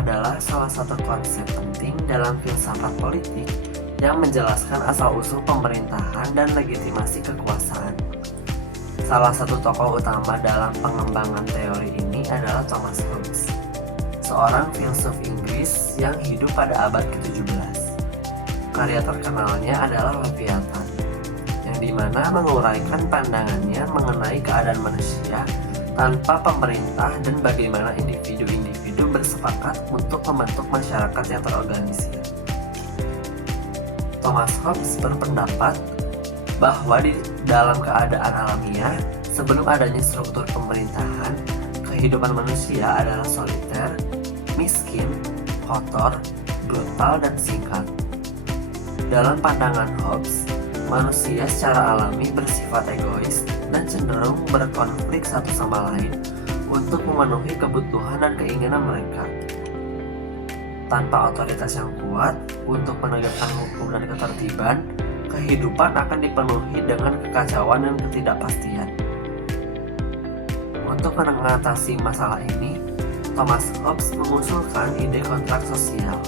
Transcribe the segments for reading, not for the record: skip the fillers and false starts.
adalah salah satu konsep penting dalam filsafat politik yang menjelaskan asal-usul pemerintahan dan legitimasi kekuasaan. Salah satu tokoh utama dalam pengembangan teori ini adalah Thomas Hobbes, seorang filsuf Inggris yang hidup pada abad ke-17. Karya terkenalnya adalah Leviathan, yang dimana menguraikan pandangannya mengenai keadaan manusia tanpa pemerintah dan bagaimana individu-individu bersepakat untuk membentuk masyarakat yang terorganisir. Thomas Hobbes berpendapat bahwa di dalam keadaan alamiah, sebelum adanya struktur pemerintahan, kehidupan manusia adalah soliter, miskin, kotor, brutal, dan singkat. Dalam pandangan Hobbes, manusia secara alami bersifat egois dan cenderung berkonflik satu sama lain untuk memenuhi kebutuhan dan keinginan mereka. Tanpa otoritas yang kuat untuk menegakkan hukum dan ketertiban, kehidupan akan dipenuhi dengan kekacauan dan ketidakpastian. Untuk mengatasi masalah ini, Thomas Hobbes mengusulkan ide kontrak sosial.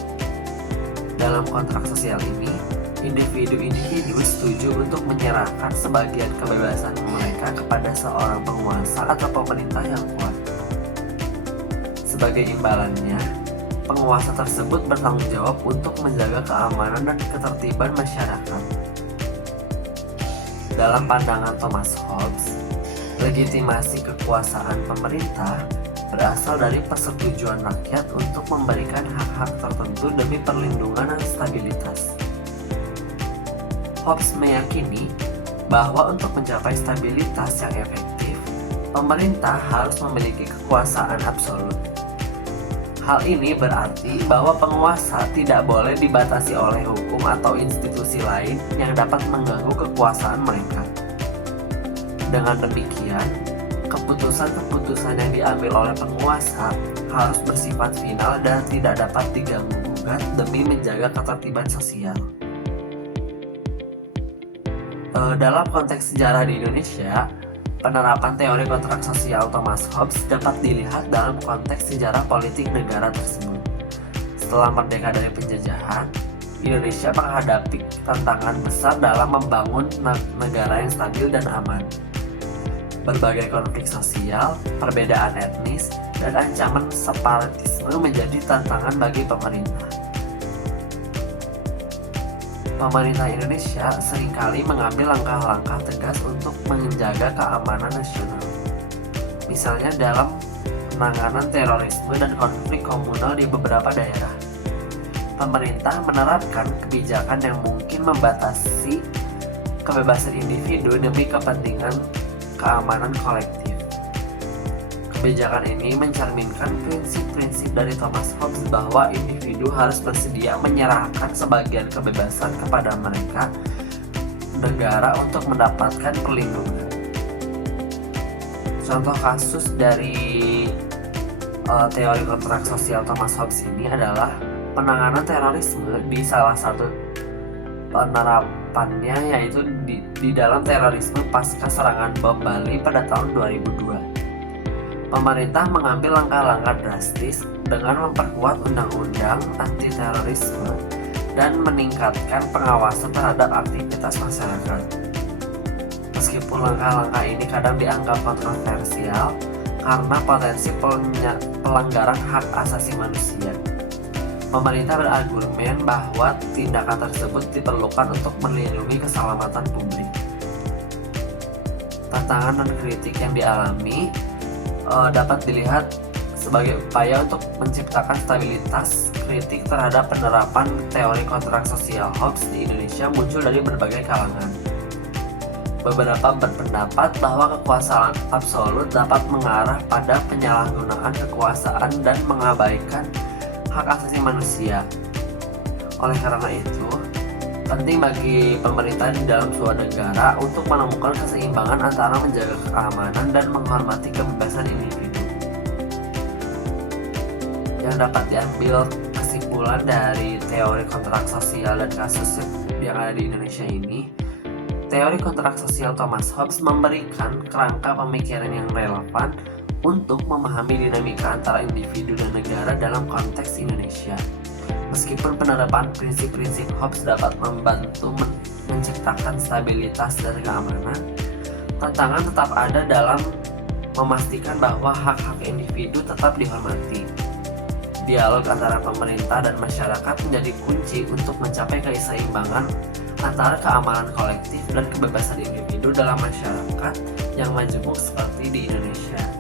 Dalam kontrak sosial ini, individu-individu setuju untuk menyerahkan sebagian kebebasan mereka kepada seorang penguasa atau pemerintah yang kuat. Sebagai imbalannya, penguasa tersebut bertanggung jawab untuk menjaga keamanan dan ketertiban masyarakat. Dalam pandangan Thomas Hobbes, legitimasi kekuasaan pemerintah berasal dari persetujuan rakyat untuk memberikan hak-hak tertentu demi perlindungan dan stabilitas. Hobbes meyakini bahwa untuk mencapai stabilitas yang efektif, pemerintah harus memiliki kekuasaan absolut. Hal ini berarti bahwa penguasa tidak boleh dibatasi oleh hukum atau institusi lain yang dapat mengganggu kekuasaan mereka. Dengan demikian, keputusan-keputusan yang diambil oleh penguasa harus bersifat final dan tidak dapat diganggu-gugat demi menjaga ketertiban sosial. Dalam konteks sejarah di Indonesia, penerapan teori kontrak sosial Thomas Hobbes dapat dilihat dalam konteks sejarah politik negara tersebut. Setelah merdeka dari penjajahan, Indonesia menghadapi tantangan besar dalam membangun negara yang stabil dan aman. Berbagai konflik sosial, perbedaan etnis, dan ancaman separatisme menjadi tantangan bagi pemerintah. Pemerintah Indonesia seringkali mengambil langkah-langkah tegas untuk menjaga keamanan nasional. Misalnya dalam penanganan terorisme dan konflik komunal di beberapa daerah. Pemerintah menerapkan kebijakan yang mungkin membatasi kebebasan individu demi kepentingan keamanan kolektif. Kebijakan ini mencerminkan prinsip-prinsip dari Thomas Hobbes bahwa individu harus bersedia menyerahkan sebagian kebebasan kepada mereka negara untuk mendapatkan perlindungan. Contoh kasus dari teori kontrak sosial Thomas Hobbes ini adalah penanganan terorisme. Di salah satu penerapannya yaitu di dalam terorisme pasca serangan bom Bali pada tahun 2002. Pemerintah mengambil langkah-langkah drastis dengan memperkuat undang-undang anti-terorisme dan meningkatkan pengawasan terhadap aktivitas masyarakat. Meskipun langkah-langkah ini kadang dianggap kontroversial karena potensi pelanggaran hak asasi manusia, pemerintah berargumen bahwa tindakan tersebut diperlukan untuk melindungi keselamatan publik. Tantangan dan kritik yang dialami dapat dilihat sebagai upaya untuk menciptakan stabilitas. Kritik terhadap penerapan teori kontrak sosial Hobbes di Indonesia muncul dari berbagai kalangan. Beberapa berpendapat bahwa kekuasaan absolut dapat mengarah pada penyalahgunaan kekuasaan dan mengabaikan hak asasi manusia. Oleh karena itu, penting bagi pemerintah di dalam suatu negara untuk menemukan keseimbangan antara menjaga keamanan dan menghormati kebebasan individu. Yang dapat diambil kesimpulan dari teori kontrak sosial dan kasus yang ada di Indonesia ini, teori kontrak sosial Thomas Hobbes memberikan kerangka pemikiran yang relevan untuk memahami dinamika antara individu dan negara dalam konteks Indonesia. Meskipun penerapan prinsip-prinsip Hobbes dapat membantu menciptakan stabilitas dan keamanan, tantangan tetap ada dalam memastikan bahwa hak-hak individu tetap dihormati. Dialog antara pemerintah dan masyarakat menjadi kunci untuk mencapai keseimbangan antara keamanan kolektif dan kebebasan individu dalam masyarakat yang majemuk seperti di Indonesia.